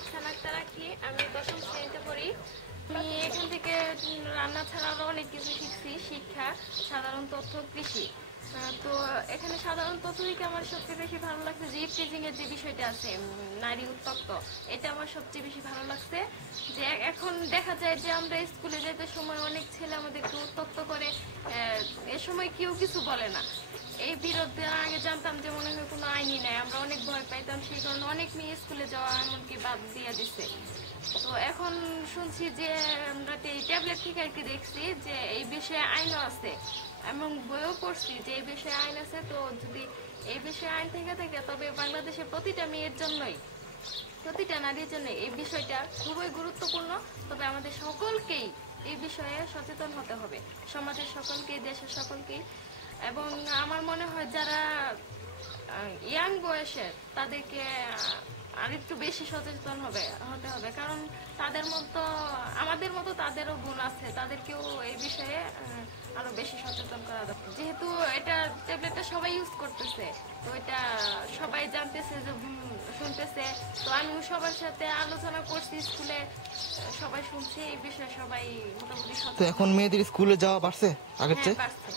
আফসানা আক্তার আঁকি। আমি 10ম শ্রেণীতে পড়ি। আমি এখান থেকে রান্না ছাড়া আরো অনেক কিছু শিখছি, শিক্ষা, সাধারণ তথ্য, কৃষি। তো এখানে সাধারণ তথ্য থেকে আমার সবচেয়ে বেশি ভালো লাগছে যে টিচিং এর যে বিষয়টা আছে, নারী উত্তক্ত, এটা আমার সবচেয়ে বেশি ভালো লাগছে। যে এখন দেখা যায় যে আমরা স্কুলে যেতে সময় অনেক ছেলে আমাদেরকে উত্তক্ত করে, এ সময় কেউ কিছু বলে না। এই বিরুদ্ধে আগে জানতাম যে মনে হয় কোনো আইনই নাই, আমরা অনেক ভয় পাইতাম, সেই কারণে অনেক মেয়ে স্কুলে যাওয়া এমনকি বাদ দিয়ে দিছে। তো এখন শুনছি যে আমরা এই ট্যাবলেট থেকে আর কি দেখছি যে এই বিষয়ে আইনও আছে, এবং বইও পড়ছি যে এই বিষয়ে আইন আছে। তো যদি এই বিষয়ে আইন থেকে থাকে তবে বাংলাদেশের প্রতিটা মেয়ের জন্যই, প্রতিটা নারীর জন্য এই বিষয়টা খুবই গুরুত্বপূর্ণ। তবে আমাদের সকলকেই এই বিষয়ে সচেতন হতে হবে, সমাজের সকলকেই, দেশের সকলকেই। এবং আমার মনে হয় যারা ইয়াং বয়সের, তাদেরকে আর একটু বেশি সচেতন হতে হবে, কারণ তাদের মতো, আমাদের মতো তাদেরও গুণ আছে, তাদেরকেও এই বিষয়ে আরো বেশি সচেতন করা দরকার। যেহেতু এটা ট্যাবলেটটা সবাই ইউজ করতেছে, তো এটা সবাই জানতেছে, যে শুনতেছে। তো আমিও সবার সাথে আলোচনা করছি স্কুলে, সবাই শুনছে এই বিষয়ে, সবাই মোটামুটি তো সচেতন। এখন মেয়েদের স্কুলে যাওয়া বাড়ছে আগের হ্যাঁ, চেয়ে? বাড়ছে।